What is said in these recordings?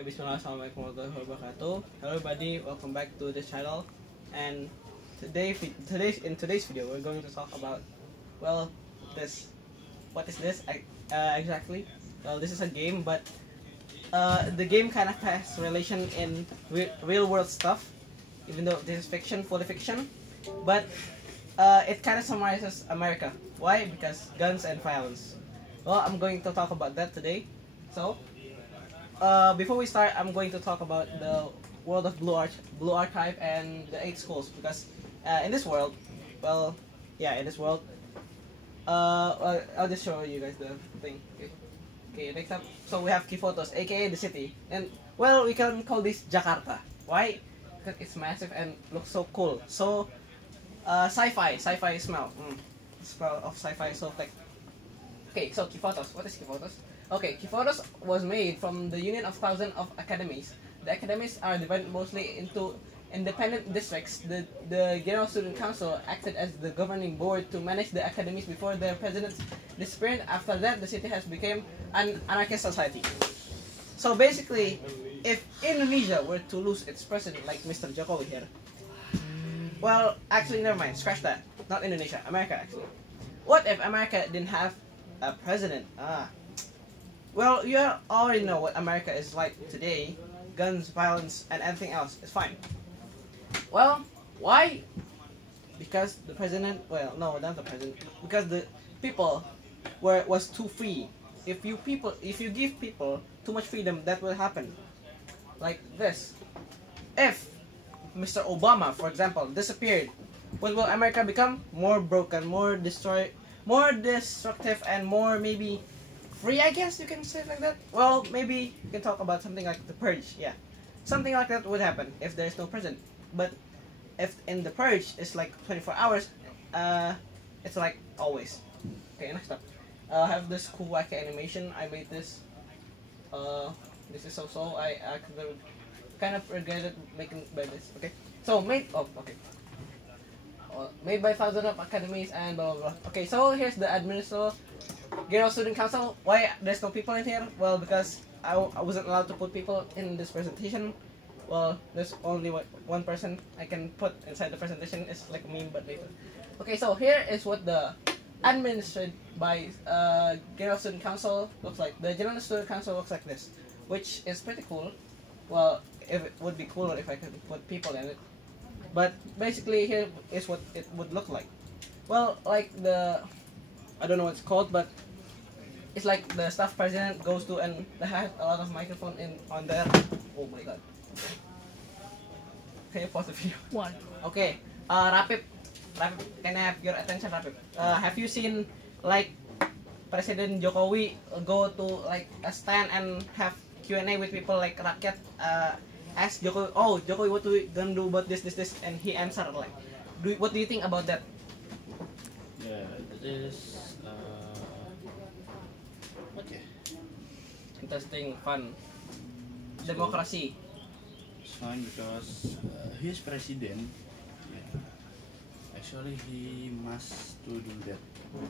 Bismillahirrahmanirrahim warahmatullahi wabarakatuh. Hello everybody, welcome back to this channel. And in today's video, we're going to talk about, well, this. What is this exactly? Well, this is a game, but the game kind of has relation in real world stuff, even though this is fiction, fully fiction. But it kind of summarizes America. Why? Because guns and violence. Well, I'm going to talk about that today. So, before we start, I'm going to talk about the world of Blue Archive and the 8 schools, because in this world, well, yeah, in this world, I'll just show you guys the thing. Okay, next up, so we have key photos, aka the city, and well, we can call this Jakarta. Why? Because it's massive and looks so cool. So, sci-fi smell. Smell of sci-fi, so like. Okay, so key photos. What is key photos? Okay, key photos was made from the union of thousands of academies. The academies are divided mostly into independent districts. The General Student Council acted as the governing board to manage the academies before their presidents disappeared. After that, the city has become an anarchist society. So basically, if Indonesia were to lose its president, like Mr. Jokowi here, well, actually, never mind. Scratch that. Not Indonesia, America actually. What if America didn't have a president? Well, you already know what America is like today. Guns, violence, and anything else is fine. Well, why? Because the president, well, no, not the president. Because the people was too free. If you give people too much freedom, that will happen. Like this. If Mr. Obama, for example, disappeared, what will America become? More broken, more destructive, and more maybe free, I guess you can say it like that. Well, maybe you can talk about something like the Purge. Yeah, something like that would happen if there is no president. But if in the Purge it's like 24 hours, it's like always. Okay, next up, I have this cool wacky animation. I made this. This is so. I kind of regretted making by this. Okay, so made by thousands of academies and blah blah blah. Okay, so here's the administrator. General Student Council. Why there's no people in here? Well, because I wasn't allowed to put people in this presentation. Well, there's only one person I can put inside the presentation. It's like a meme, but later. Okay, so here is what the administered by General Student Council looks like. The General Student Council looks like this, which is pretty cool. Well, if it would be cooler if I could put people in it. But basically, here is what it would look like. Well, like I don't know what it's called, but it's like the staff president goes to and they have a lot of microphone on there. Oh my god. Can you pause the video? What? Okay. Rapip, can I have your attention, Rapip? Have you seen like President Jokowi go to like a stand and have Q&A with people like rakyat? Ask Jokowi, Jokowi, what do we gonna do about this, and he answered like, what do you think about that? Yeah, that is okay. Interesting, fun. Democracy. It's fine because he is president. Yeah. Actually, he must to do that.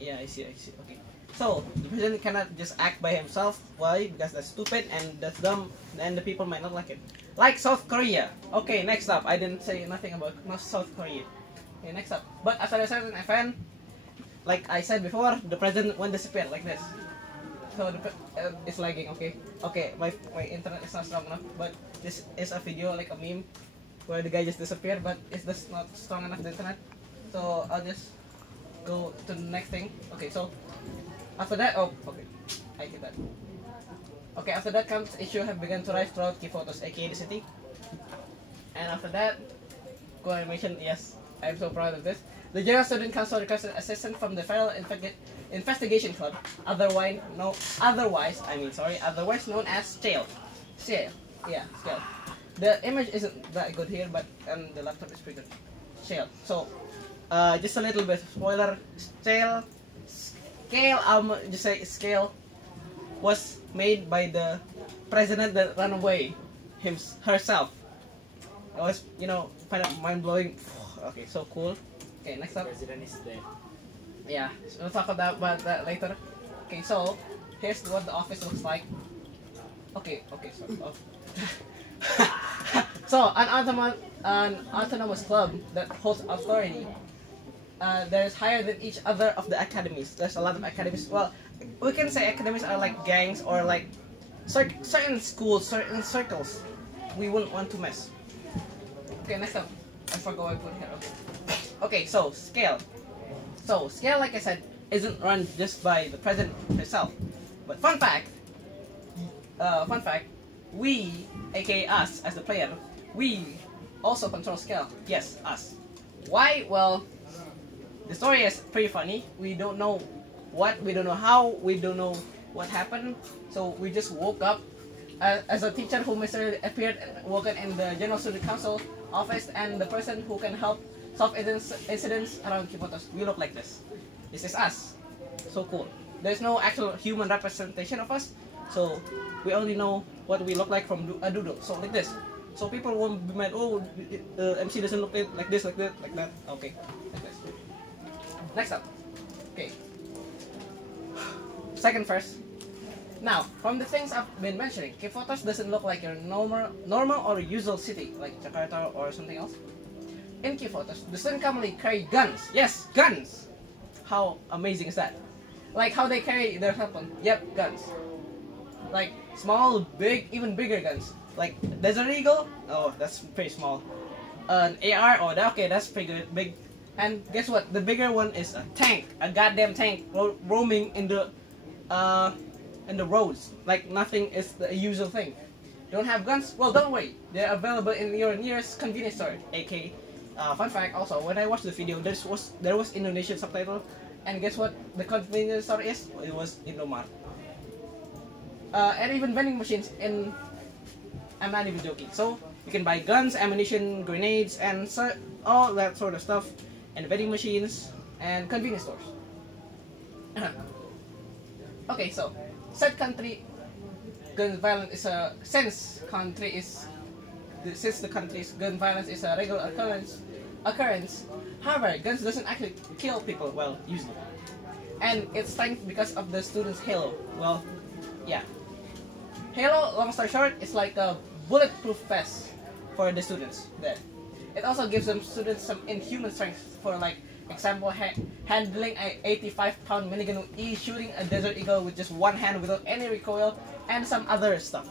Yeah, I see. Okay. So the president cannot just act by himself. Why? Because that's stupid and that's dumb, and the people might not like it. Like South Korea. Okay, next up. I didn't say nothing about South Korea. Okay, next up. But after a certain event, like I said before, the president went disappear like this. So it's lagging. Okay. My internet is not strong enough. But this is a video like a meme where the guy just disappeared, but it's just not strong enough the internet. So I'll just go to the next thing. Okay, so after that, I hit that. Okay, after that comes issue have begun to rise throughout key photos, aka the city. And after that, cool animation. Yes, I'm so proud of this. The General Student Council requested assistance from the Federal Investigation Club, otherwise known as SCALE. Yeah, SCALE. The image isn't that good here, but the laptop is pretty good. SCALE. So, just a little bit spoiler. SCALE. Just say SCALE was made by the president that ran away herself. It was, kind of mind blowing. Okay, so cool. Okay, next up. President is dead. Yeah, so we'll talk about that later. Okay, so here's what the office looks like. Okay, so so an autonomous club that holds authority that is higher than each other of the academies. There's a lot of academies. Well, we can say academies are like gangs or like certain schools, certain circles we wouldn't want to mess. Okay, next up. I forgot what I put here. Okay, so scale. So scale, like I said, isn't run just by the president herself. But fun fact, we, aka us as the player, we also control scale. Yes, us. Why? Well, the story is pretty funny. We don't know what, we don't know how, we don't know what happened. So we just woke up as a teacher who mysteriously appeared and woken in the General Student Council office, and the person who can help solve incidents around Kipotos. We look like this. This is us. So cool. There's no actual human representation of us, so we only know what we look like from a doodle. So like this. So people won't be mad. Oh, MC doesn't look like this, like that, like that. Okay, like this. Next up. Okay. Second first. Now, from the things I've been mentioning, Kipotos doesn't look like your normal or usual city like Jakarta or something else. In Kipotos, the students commonly carry guns. Yes, guns. How amazing is that? Like how they carry their weapon. Yep, guns. Like small, big, even bigger guns. Like Desert Eagle. Oh, that's pretty small. An AR. Oh, okay, that's pretty good, big. And guess what? The bigger one is a tank. A goddamn tank roaming in the roads. Like nothing is the usual thing. Don't have guns? Well, don't worry. They're available in your nearest convenience store. AK. Fun fact also, when I watched the video, there was Indonesian subtitle, and guess what the convenience store is? It was Indomart. And even vending machines in. I'm not even joking. So you can buy guns, ammunition, grenades, and all that sort of stuff, and vending machines and convenience stores. Okay, so said country gun violence is a since the country's gun violence is a regular occurrence. However, guns doesn't actually kill people, well, usually. And it's strength because of the student's halo. Well, yeah. Halo, long story short, is like a bulletproof vest for the students there. It also gives them students some inhuman strength for, like, example, handling a 85-pound minigun E, shooting a Desert Eagle with just one hand without any recoil, and some other stuff.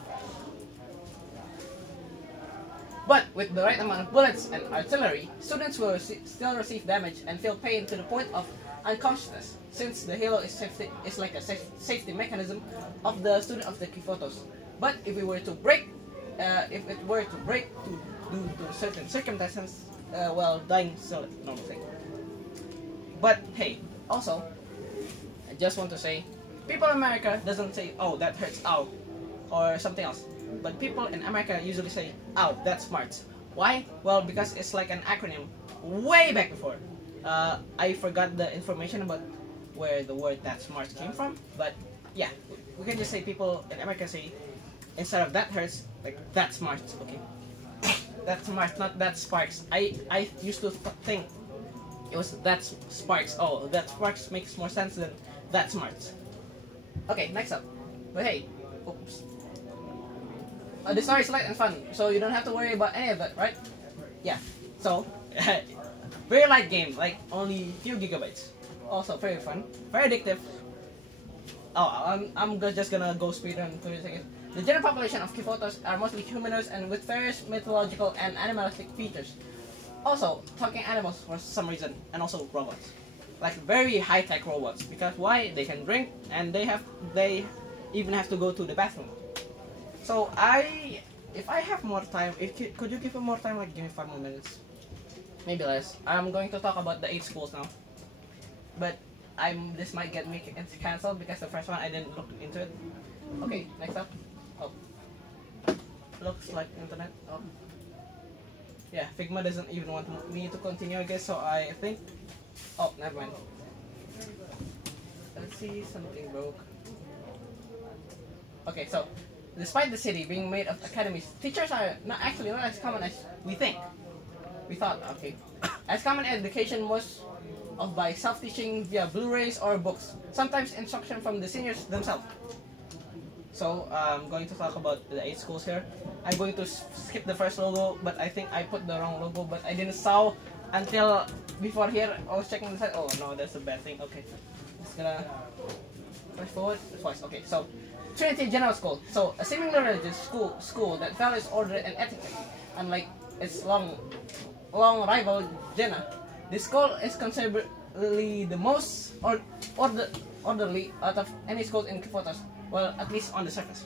But with the right amount of bullets and artillery, students will still receive damage and feel pain to the point of unconsciousness, since the halo is like a safety mechanism of the student of the Kipotos. But if it were to break due to certain circumstances, well, dying is still a normal thing. But hey, also, I just want to say, people in America doesn't say, "Oh, that hurts, ow," or something else. But people in America usually say, "Ow, that smarts." Why? Well, because it's like an acronym way back before. I forgot the information about where the word "that smarts" came from. But yeah, we can just say people in America say, instead of "that hurts," like "that smarts." Okay, that smarts, not that sparks. I used to think it was that sparks. Oh, that sparks makes more sense than that smarts. Okay, next up. But hey, oops. The story is light and fun, so you don't have to worry about any of that, right? Yeah. So, very light game, like only few gigabytes. Also very fun, very addictive. Oh, I'm just gonna go speed on 30 seconds. The general population of Kipotos are mostly humanoids and with various mythological and animalistic features. Also, talking animals for some reason, and also robots, like very high-tech robots. Because why? They can drink, and they even have to go to the bathroom. So if I have more time, could you give me more time? Like give me 5 more minutes, maybe less. I'm going to talk about the 8 schools now, but this might get me cancelled because the first one I didn't look into it. Okay, next up. Oh, looks like internet. Oh. Yeah, Figma doesn't even want me to continue, I guess, so I think... Oh, never mind. Let's see, something broke. Okay, so, despite the city being made of academies, teachers are not as common as we thought, okay. As common education most of by self-teaching via Blu-rays or books, sometimes instruction from the seniors themselves. So I'm going to talk about the 8 schools here. I'm going to skip the first logo, but I think I put the wrong logo, but I didn't saw until before here. I was checking the site. Oh no, that's a bad thing. Okay, just gonna push forward twice. Okay, so Trinity General School. So a similar religious school that values order and etiquette, unlike its long rival Jena. This school is considerably the most orderly out of any schools in Kifotos. Well, at least on the surface.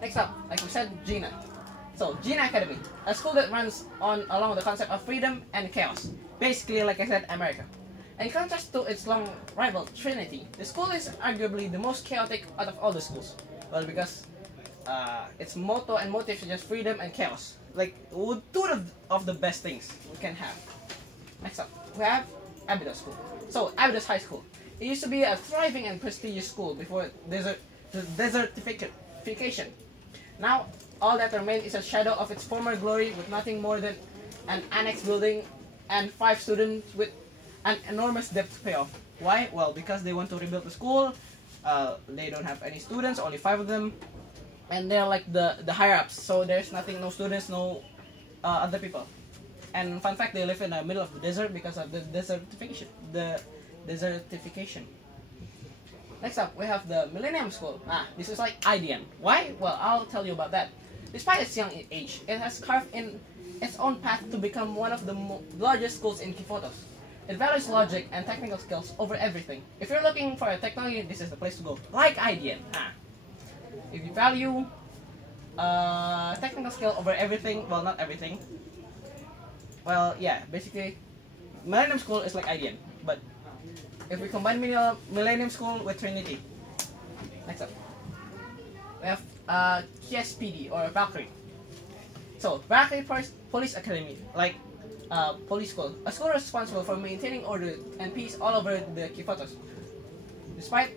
Next up, like we said, Gina. So, Gina Academy, a school that runs along the concept of freedom and chaos. Basically, like I said, America. In contrast to its long rival, Trinity, the school is arguably the most chaotic out of all the schools. Well, because its motto and motive is just freedom and chaos. Like, two of the best things we can have. Next up, we have Abydos School. So, Abydos High School. It used to be a thriving and prestigious school before desertification. Now, all that remains is a shadow of its former glory, with nothing more than an annex building and 5 students with an enormous debt to pay off. Why? Well, because they want to rebuild the school. They don't have any students, only 5 of them, and they're like the higher ups. So there's no students, no other people. And fun fact, they live in the middle of the desert because of the desertification. Next up, we have the Millennium School. This is like IDM. Why? Well, I'll tell you about that. Despite its young age, it has carved in its own path to become one of the largest schools in Kifotos. It values logic and technical skills over everything. If you're looking for a technology, this is the place to go. Like IDM. If you value technical skill over everything, well, not everything. Well, yeah, basically, Millennium School is like IDM, but if we combine Millennium School with Trinity. Next up, we have KSPD or Valkyrie. So, Valkyrie Police Academy, like police school, a school responsible for maintaining order and peace all over the Kifotos. Despite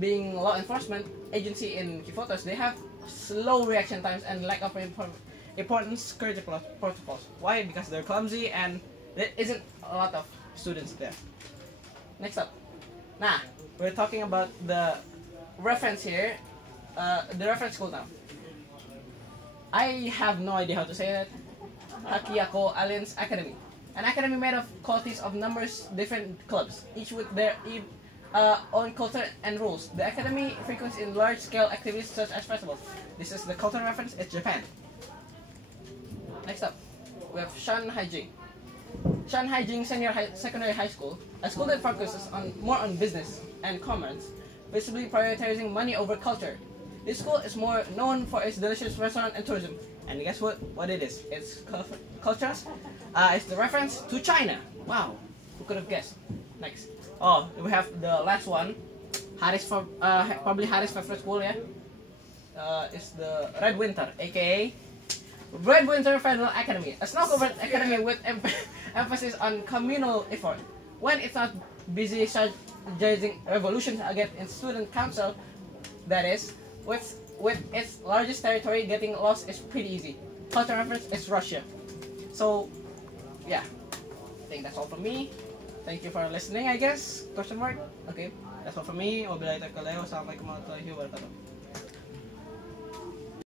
being law enforcement agency in Kifotos, they have slow reaction times and lack of important security protocols. Why? Because they're clumsy and there isn't a lot of students there. Next up, we're talking about the reference here, the reference school now. I have no idea how to say that. Hakiyako Alliance Academy, an academy made of qualities of numerous different clubs, each with their own culture and rules. The academy frequents in large-scale activities such as festivals. This is the cultural reference. It's Japan. Next up, we have Shanghai Jing. Shanghai Jing Secondary High School, a school that focuses more on business and commerce, visibly prioritizing money over culture. This school is more known for its delicious restaurant and tourism. And guess what it is? It's cultures. It's the reference to China. Wow, who could have guessed? Next. Oh, we have the last one. Probably Harris' favorite school, yeah? It's the Red Winter, aka Red Winter Federal Academy, a snow-covered academy with emphasis on communal effort. When it's not busy strategizing revolutions against its student council, that is, with its largest territory, getting lost is pretty easy. Culture reference is Russia. So, yeah, I think that's all from me. Thank you for listening, I guess. Question mark? Okay, that's all from me. Wabillahi taufiq wal hidayah. Wassalamualaikum warahmatullahi wabarakatuh.